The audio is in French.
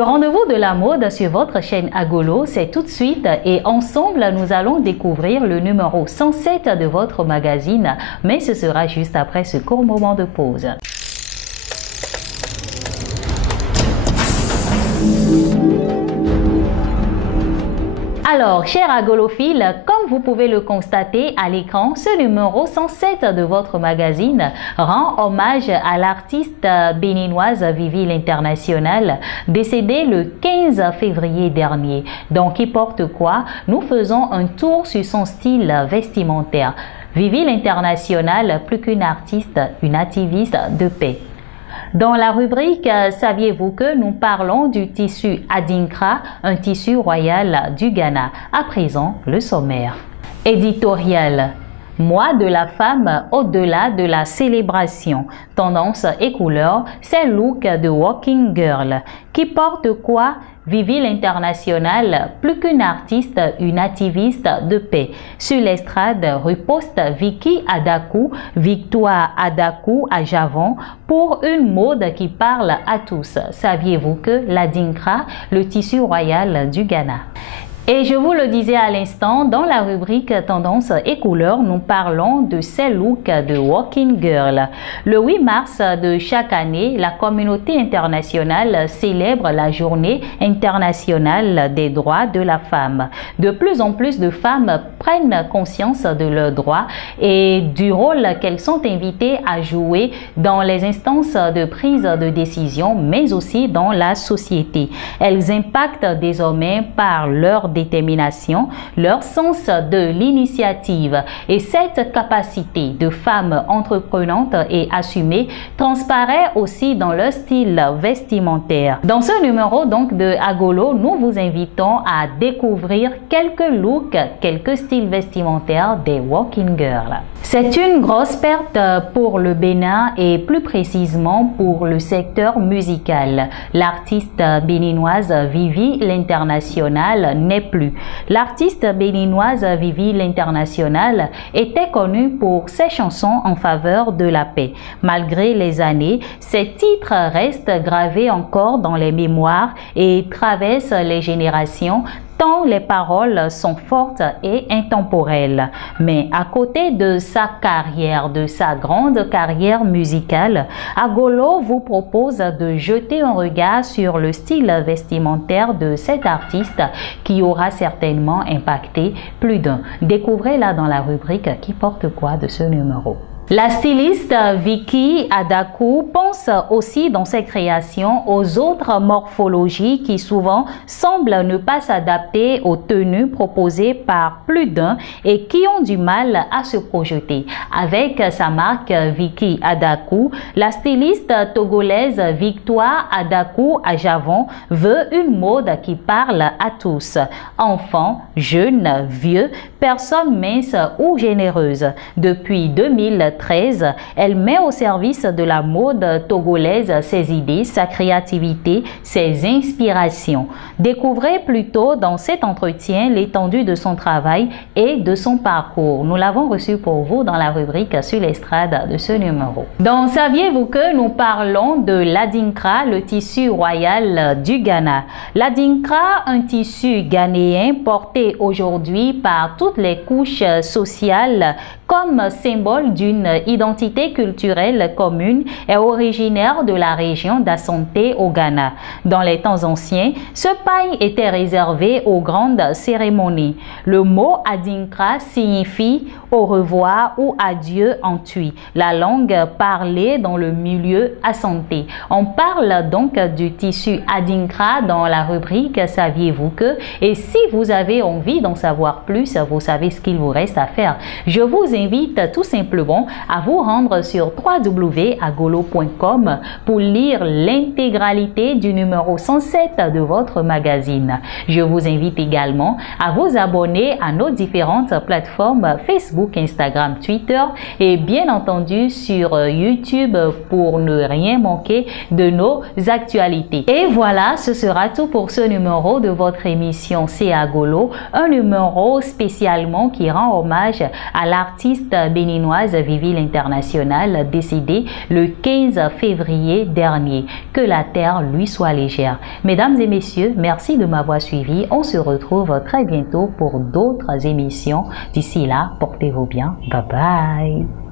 Le rendez-vous de la mode sur votre chaîne Agolo, c'est tout de suite et ensemble, nous allons découvrir le numéro 107 de votre magazine, mais ce sera juste après ce court moment de pause. Alors, chers agolophiles, comme vous pouvez le constater à l'écran, ce numéro 107 de votre magazine rend hommage à l'artiste béninoise Vivi l'International, décédée le 15 février dernier. Donc, qui porte quoi? Nous faisons un tour sur son style vestimentaire. Vivi l'International, plus qu'une artiste, une activiste de paix. Dans la rubrique « Saviez-vous que » nous parlons du tissu Adinkra, un tissu royal du Ghana. À présent, le sommaire. Éditorial. Mois de la femme au-delà de la célébration. Tendance et couleurs, c'est look de Walking Girl. Qui porte quoi? Vivi l'International, plus qu'une artiste, une activiste de paix. Sur l'estrade, riposte Vicky Adakou, Victoire Adakou à Javon, pour une mode qui parle à tous. Saviez-vous que l'Adinkra, le tissu royal du Ghana? Et je vous le disais à l'instant, dans la rubrique Tendance et couleurs, nous parlons de ces looks de Walking Girl. Le 8 mars de chaque année, la communauté internationale célèbre la Journée internationale des droits de la femme. De plus en plus de femmes prennent conscience de leurs droits et du rôle qu'elles sont invitées à jouer dans les instances de prise de décision, mais aussi dans la société. Elles impactent désormais par leur détermination, leur sens de l'initiative et cette capacité de femmes entreprenantes et assumées transparaît aussi dans leur style vestimentaire. Dans ce numéro donc de Agolo, nous vous invitons à découvrir quelques looks, quelques styles vestimentaires des Walking Girls. C'est une grosse perte pour le Bénin et plus précisément pour le secteur musical. L'artiste béninoise Vivi l'International n'est plus. L'artiste béninoise Vivi l'International était connue pour ses chansons en faveur de la paix. Malgré les années, ses titres restent gravés encore dans les mémoires et traversent les générations, tant les paroles sont fortes et intemporelles. Mais à côté de sa carrière, de sa grande carrière musicale, Agolo vous propose de jeter un regard sur le style vestimentaire de cet artiste qui aura certainement impacté plus d'un. Découvrez-la dans la rubrique Qui porte quoi de ce numéro. La styliste Vicky Adakou pense aussi dans ses créations aux autres morphologies qui souvent semblent ne pas s'adapter aux tenues proposées par plus d'un et qui ont du mal à se projeter. Avec sa marque Vicky Adakou, la styliste togolaise Victoire Adakou à Javon veut une mode qui parle à tous. Enfants, jeunes, vieux, personnes minces ou généreuses. Depuis 2013, elle met au service de la mode togolaise ses idées, sa créativité, ses inspirations. Découvrez plutôt dans cet entretien l'étendue de son travail et de son parcours. Nous l'avons reçu pour vous dans la rubrique Sur l'estrade de ce numéro. Donc, saviez-vous que nous parlons de l'Adinkra, le tissu royal du Ghana? L'Adinkra, un tissu ghanéen porté aujourd'hui par toutes les couches sociales comme symbole d'une identité culturelle commune, est originaire de la région d'Ashanti au Ghana. Dans les temps anciens, ce paille était réservé aux grandes cérémonies. Le mot Adinkra signifie au revoir ou adieu en tui, la langue parlée dans le milieu Ashanti. On parle donc du tissu Adinkra dans la rubrique Saviez-vous que? Et si vous avez envie d'en savoir plus, vous savez ce qu'il vous reste à faire. Je vous invite tout simplement à vous rendre sur www.agolo.com pour lire l'intégralité du numéro 107 de votre magazine. Je vous invite également à vous abonner à nos différentes plateformes Facebook Facebook, Instagram, Twitter et bien entendu sur YouTube pour ne rien manquer de nos actualités. Et voilà, ce sera tout pour ce numéro de votre émission C'est Agolo, un numéro spécialement qui rend hommage à l'artiste béninoise Vivi l'International décédée le 15 février dernier. Que la terre lui soit légère. Mesdames et messieurs, merci de m'avoir suivi. On se retrouve très bientôt pour d'autres émissions. D'ici là, portez-vous bien. Bye bye.